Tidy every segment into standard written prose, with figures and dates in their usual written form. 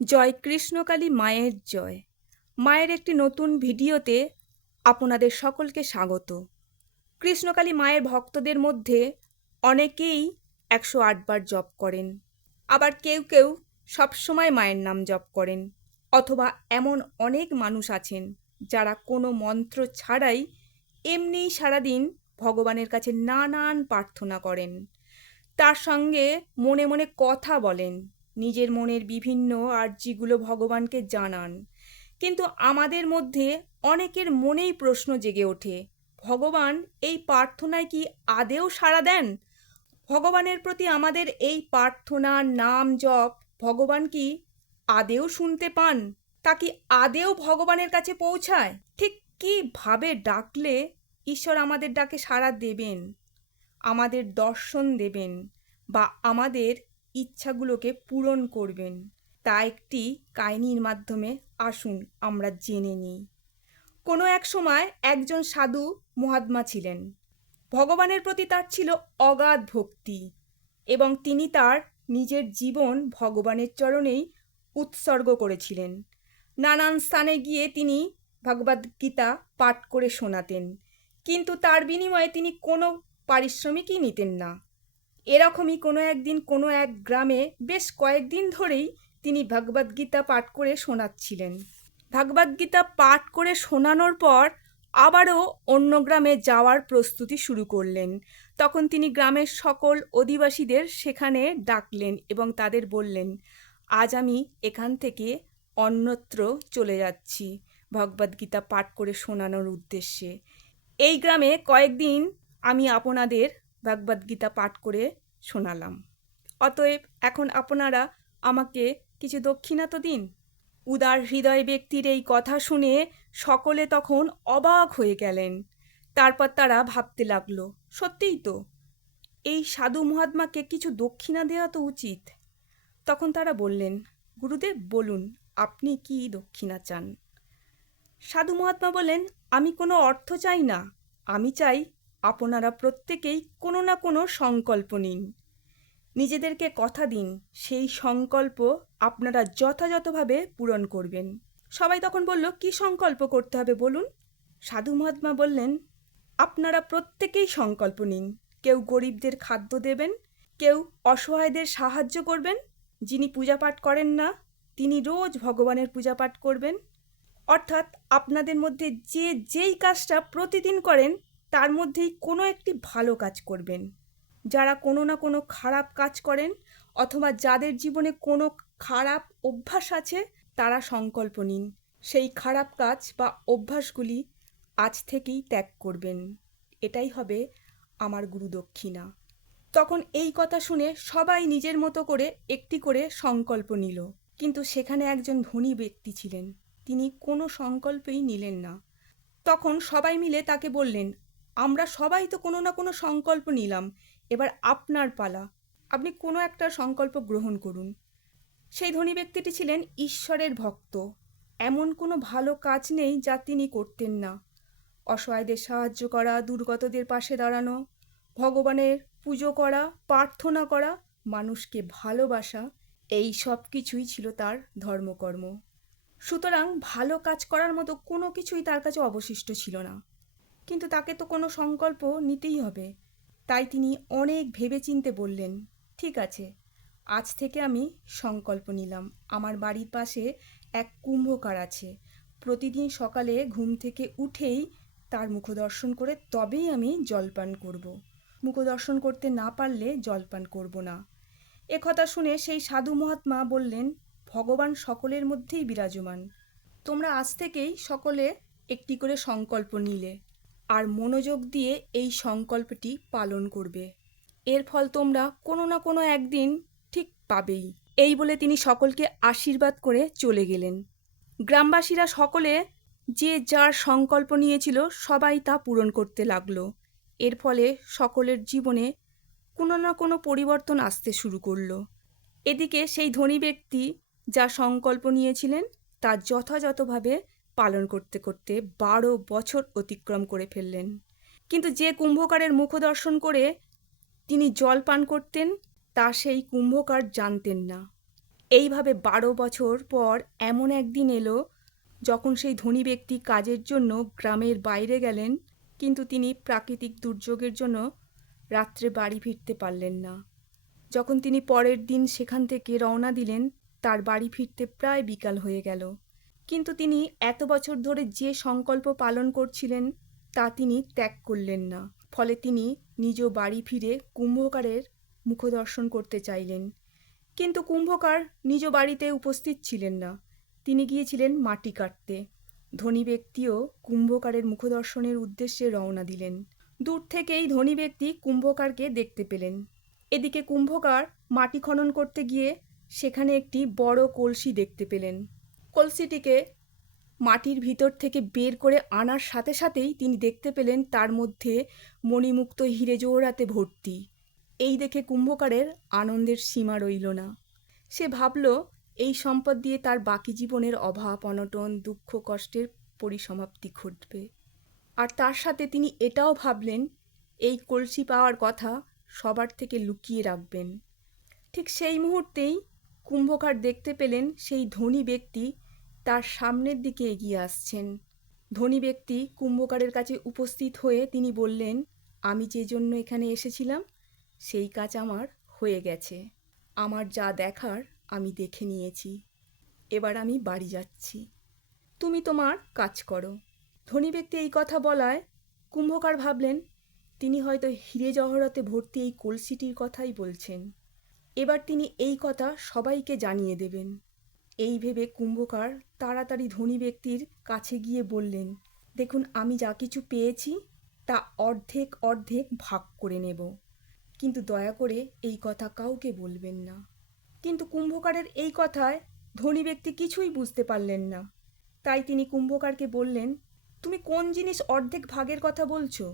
জয় কৃষ্ণকালী মায়ের জয়। মায়ের একটি নতুন ভিডিওতে আপনাদের সকলকে স্বাগত। কৃষ্ণকালী মায়ের ভক্তদের মধ্যে অনেকেই 108 বার জপ করেন, আবার কেউ কেউ সবসময় মায়ের নাম জপ করেন, অথবা এমন অনেক মানুষ আছেন যারা কোনো মন্ত্র ছাড়াই এমনিই সারাদিন ভগবানের কাছে নানান প্রার্থনা করেন, তার সঙ্গে মনে মনে কথা বলেন, নিজের মনের বিভিন্ন আর্জিগুলো ভগবানকে জানান। কিন্তু আমাদের মধ্যে অনেকের মনেই প্রশ্ন জেগে ওঠে, ভগবান এই প্রার্থনায় কি আদেও সাড়া দেন? ভগবানের প্রতি আমাদের এই প্রার্থনা, নাম জপ ভগবান কি আদেও শুনতে পান? তা কি আদেও ভগবানের কাছে পৌঁছায়? ঠিক কীভাবে ডাকলে ঈশ্বর আমাদের ডাকে সাড়া দেবেন, আমাদের দর্শন দেবেন বা আমাদের ইচ্ছাগুলোকে পূরণ করবেন, তা একটি কাহিনীর মাধ্যমে আসুন আমরা জেনে নিই। কোনো এক সময় একজন সাধু মহাত্মা ছিলেন। ভগবানের প্রতি তার ছিল অগাধ ভক্তি এবং তিনি তার নিজের জীবন ভগবানের চরণেই উৎসর্গ করেছিলেন। নানান স্থানে গিয়ে তিনি ভগবদ্গীতা পাঠ করে শোনাতেন, কিন্তু তার বিনিময়ে তিনি কোনো পারিশ্রমিকই নিতেন না। এরকমই কোনো একদিন কোনো এক গ্রামে বেশ কয়েকদিন ধরেই তিনি ভগবদ্গীতা পাঠ করে শোনাচ্ছিলেন। ভগবদ্গীতা পাঠ করে শোনানোর পর আবারও অন্য গ্রামে যাওয়ার প্রস্তুতি শুরু করলেন। তখন তিনি গ্রামের সকল অধিবাসীদের সেখানে ডাকলেন এবং তাদের বললেন, আজ আমি এখান থেকে অন্যত্র চলে যাচ্ছি ভগবদ্গীতা পাঠ করে শোনানোর উদ্দেশ্যে। এই গ্রামে কয়েকদিন আমি আপনাদের ভগবদ্গীতা পাঠ করে শোনালাম, অতএব এখন আপনারা আমাকে কিছু দক্ষিণা তো দিন। উদার হৃদয় ব্যক্তির এই কথা শুনে সকলে তখন অবাক হয়ে গেলেন। তারপর তারা ভাবতে লাগলো, সত্যিই তো, এই সাধু মহাত্মাকে কিছু দক্ষিণা দেওয়া তো উচিত। তখন তারা বললেন, গুরুদেব বলুন, আপনি কি দক্ষিণা চান? সাধু মহাত্মা বললেন, আমি কোনো অর্থ চাই না, আমি চাই আপনারা প্রত্যেকেই কোনো না কোনো সংকল্প নিন, নিজেদেরকে কথা দিন সেই সংকল্প আপনারা যথাযথভাবে পূরণ করবেন। সবাই তখন বলল, কি সংকল্প করতে হবে বলুন? সাধু মহাত্মা বললেন, আপনারা প্রত্যেকেই সংকল্প নিন, কেউ গরিবদের খাদ্য দেবেন, কেউ অসহায়দের সাহায্য করবেন, যিনি পূজাপাঠ করেন না তিনি রোজ ভগবানের পূজাপাঠ করবেন। অর্থাৎ আপনাদের মধ্যে যে যেই কাজটা প্রতিদিন করেন তার মধ্যেই কোনো একটি ভালো কাজ করবেন। যারা কোনো না কোনো খারাপ কাজ করেন অথবা যাদের জীবনে কোনো খারাপ অভ্যাস আছে, তারা সংকল্প নিন সেই খারাপ কাজ বা অভ্যাসগুলি আজ থেকেই ত্যাগ করবেন। এটাই হবে আমার গুরুদক্ষিণা। তখন এই কথা শুনে সবাই নিজের মতো করে একটি করে সংকল্প নিল, কিন্তু সেখানে একজন ধনী ব্যক্তি ছিলেন, তিনি কোনো সংকল্পই নিলেন না। তখন সবাই মিলে তাকে বললেন, আমরা সবাই তো কোনো না কোনো সংকল্প নিলাম, এবার আপনার পালা, আপনি কোনো একটা সংকল্প গ্রহণ করুন। সেই ধনী ব্যক্তিটি ছিলেন ঈশ্বরের ভক্ত। এমন কোনো ভালো কাজ নেই যা তিনি করতেন না। অসহায়দের সাহায্য করা, দুর্গতদের পাশে দাঁড়ানো, ভগবানের পুজো করা, প্রার্থনা করা, মানুষকে ভালোবাসা, এই সব কিছুই ছিল তার ধর্মকর্ম। সুতরাং ভালো কাজ করার মতো কোনো কিছুই তার কাছে অবশিষ্ট ছিল না। কিন্তু তাকে তো কোনো সংকল্প নিতেই হবে। তাই তিনি অনেক ভেবেচিন্তে বললেন, ঠিক আছে, আজ থেকে আমি সংকল্প নিলাম, আমার বাড়ির পাশে এক কুম্ভকার আছে, প্রতিদিন সকালে ঘুম থেকে উঠেই তার মুখদর্শন করে তবেই আমি জলপান করব। মুখদর্শন করতে না পারলে জলপান করব না। একথা শুনে সেই সাধু মহাত্মা বললেন, ভগবান সকলের মধ্যেই বিরাজমান, তোমরা আজ থেকেই সকলে একটি করে সংকল্প নিলে আর মনোযোগ দিয়ে এই সংকল্পটি পালন করবে, এর ফল তোমরা কোনো না কোনো একদিন ঠিক পাবেই। এই বলে তিনি সকলকে আশীর্বাদ করে চলে গেলেন। গ্রামবাসীরা সকলে যে যার সংকল্প নিয়েছিল সবাই তা পূরণ করতে লাগলো। এর ফলে সকলের জীবনে কোনো না কোনো পরিবর্তন আসতে শুরু করলো। এদিকে সেই ধনী ব্যক্তি যা সংকল্প নিয়েছিলেন তা যথাযথভাবে পালন করতে করতে 12 বছর অতিক্রম করে ফেললেন। কিন্তু যে কুম্ভকারের মুখদর্শন করে তিনি জল পান করতেন তা সেই কুম্ভকার জানতেন না। এইভাবে 12 বছর পর এমন একদিন এলো যখন সেই ধনী ব্যক্তি কাজের জন্য গ্রামের বাইরে গেলেন, কিন্তু তিনি প্রাকৃতিক দুর্যোগের জন্য রাত্রে বাড়ি ফিরতে পারলেন না। যখন তিনি পরের দিন সেখান থেকে রওনা দিলেন, তার বাড়ি ফিরতে প্রায় বিকাল হয়ে গেল। কিন্তু তিনি এত বছর ধরে যে সংকল্প পালন করছিলেন তা তিনি ত্যাগ করলেন না। ফলে তিনি নিজ বাড়ি ফিরে কুম্ভকারের মুখদর্শন করতে চাইলেন, কিন্তু কুম্ভকার নিজ বাড়িতে উপস্থিত ছিলেন না। তিনি গিয়েছিলেন মাটি কাটতে। ধনী ব্যক্তিও কুম্ভকারের মুখদর্শনের উদ্দেশ্যে রওনা দিলেন। দূর থেকেই ধনী ব্যক্তি কুম্ভকারকে দেখতে পেলেন। এদিকে কুম্ভকার মাটি খনন করতে গিয়ে সেখানে একটি বড় কলসি দেখতে পেলেন। কলসিটিকে মাটির ভিতর থেকে বের করে আনার সাথে সাথেই তিনি দেখতে পেলেন তার মধ্যে মণিমুক্ত হিরে জোহরাতে ভর্তি। এই দেখে কুম্ভকারের আনন্দের সীমা রইল না। সে ভাবল এই সম্পদ দিয়ে তার বাকি জীবনের অভাব অনটন দুঃখ কষ্টের পরিসমাপ্তি ঘটবে। আর তার সাথে তিনি এটাও ভাবলেন এই কলসি পাওয়ার কথা সবার থেকে লুকিয়ে রাখবেন। ঠিক সেই মুহূর্তেই কুম্ভকার দেখতে পেলেন সেই ধনী ব্যক্তি তার সামনের দিকে এগিয়ে আসছেন। ধনী ব্যক্তি কুম্ভকারের কাছে উপস্থিত হয়ে তিনি বললেন, আমি যে জন্য এখানে এসেছিলাম সেই কাজ আমার হয়ে গেছে। আমার যা দেখার আমি দেখে নিয়েছি। এবার আমি বাড়ি যাচ্ছি। তুমি তোমার কাজ করো। ধনী ব্যক্তি এই কথা বলায় কুম্ভকার ভাবলেন তিনি হয়তো হিরে জহরতে ভর্তি এই কলসিটির কথাই বলছেন। এবার তিনি এই কথা সবাইকে জানিয়ে দেবেন। এই ভেবে কুম্ভকার তাড়াতাড়ি ধনী ব্যক্তির কাছে গিয়ে বললেন, দেখুন আমি যা কিছু পেয়েছি তা অর্ধেক অর্ধেক ভাগ করে নেব, কিন্তু দয়া করে এই কথা কাউকে বলবেন না। কিন্তু কুম্ভকারের এই কথায় ধনী ব্যক্তি কিছুই বুঝতে পারলেন না। তাই তিনি কুম্ভকারকে বললেন, তুমি কোন জিনিস অর্ধেক ভাগের কথা বলছো?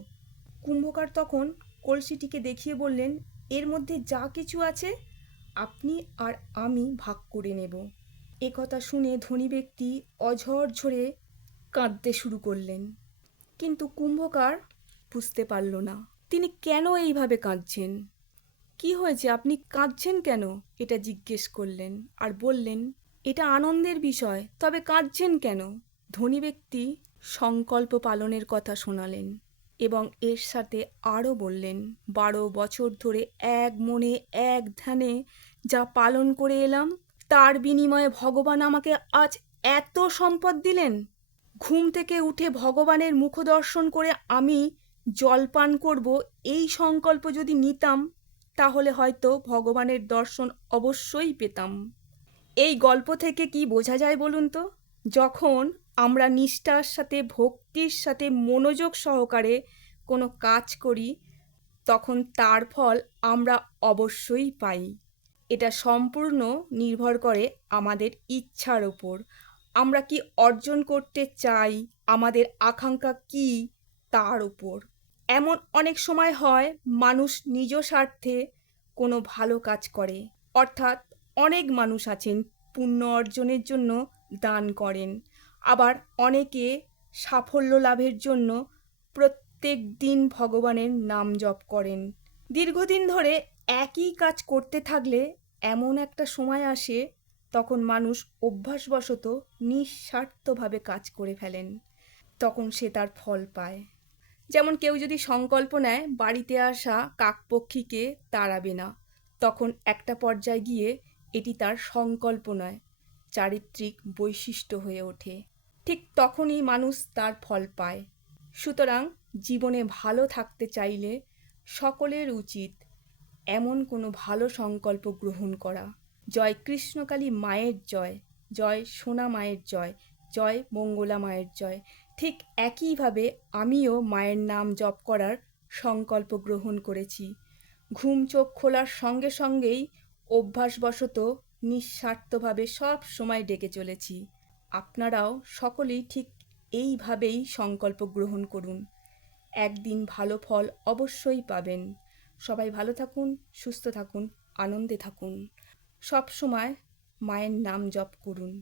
কুম্ভকার তখন কলসিটিকে দেখিয়ে বললেন, এর মধ্যে যা কিছু আছে আপনি আর আমি ভাগ করে নেব। এ কথা শুনে ধনী ব্যক্তি অঝর ঝরে কাঁদতে শুরু করলেন। কিন্তু কুম্ভকার বুঝতে পারল না তিনি কেন এইভাবে কাঁদছেন। কি হয়েছে, আপনি কাঁদছেন কেন? এটা জিজ্ঞেস করলেন আর বললেন, এটা আনন্দের বিষয়, তবে কাঁদছেন কেন? ধনী ব্যক্তি সংকল্প পালনের কথা শোনালেন এবং এর সাথে আরও বললেন, 12 বছর ধরে এক মনে এক ধ্যানে যা পালন করে এলাম তার বিনিময়ে ভগবান আমাকে আজ এত সম্পদ দিলেন। ঘুম থেকে উঠে ভগবানের মুখদর্শন করে আমি জলপান করব এই সংকল্প যদি নিতাম তাহলে হয়তো ভগবানের দর্শন অবশ্যই পেতাম। এই গল্প থেকে কি বোঝা যায় বলুন তো? যখন আমরা নিষ্ঠার সাথে ভক্তির সাথে মনোযোগ সহকারে কোনো কাজ করি তখন তার ফল আমরা অবশ্যই পাই। এটা সম্পূর্ণ নির্ভর করে আমাদের ইচ্ছার ওপর। আমরা কি অর্জন করতে চাই, আমাদের আকাঙ্ক্ষা কি তার উপর। এমন অনেক সময় হয় মানুষ নিজ স্বার্থে কোনো ভালো কাজ করে, অর্থাৎ অনেক মানুষ আছেন পুণ্য অর্জনের জন্য দান করেন, আবার অনেকে সাফল্য লাভের জন্য প্রত্যেক দিন ভগবানের নাম জপ করেন। দীর্ঘদিন ধরে একই কাজ করতে থাকলে এমন একটা সময় আসে তখন মানুষ অভ্যাসবশত নিঃস্বার্থভাবে কাজ করে ফেলেন, তখন সে তার ফল পায়। যেমন কেউ যদি সংকল্প নেয় বাড়িতে আসা কাকপক্ষীকে তাড়াবে না, তখন একটা পর্যায়ে গিয়ে এটি তার সংকল্প নয়, চারিত্রিক বৈশিষ্ট্য হয়ে ওঠে। ঠিক তখনই মানুষ তার ফল পায়। সুতরাং জীবনে ভালো থাকতে চাইলে সকলের উচিত এমন কোনো ভালো সংকল্প গ্রহণ করা। জয় কৃষ্ণকালী মায়ের জয়, জয় সোনা মায়ের জয়, জয় মঙ্গলা মায়ের জয়। ঠিক একইভাবে আমিও মায়ের নাম জপ করার সংকল্প গ্রহণ করেছি। ঘুম চোখ খোলার সঙ্গে সঙ্গেই অভ্যাসবশত নিঃস্বার্থভাবে সব সময় ডেকে চলেছি। আপনারাও সকলেই ঠিক এইভাবেই সংকল্প গ্রহণ করুন। একদিন ভালো ফল অবশ্যই পাবেন। সবাই ভালো থাকুন, সুস্থ থাকুন, আনন্দে থাকুন। সব সময় মায়ের নাম জপ করুন।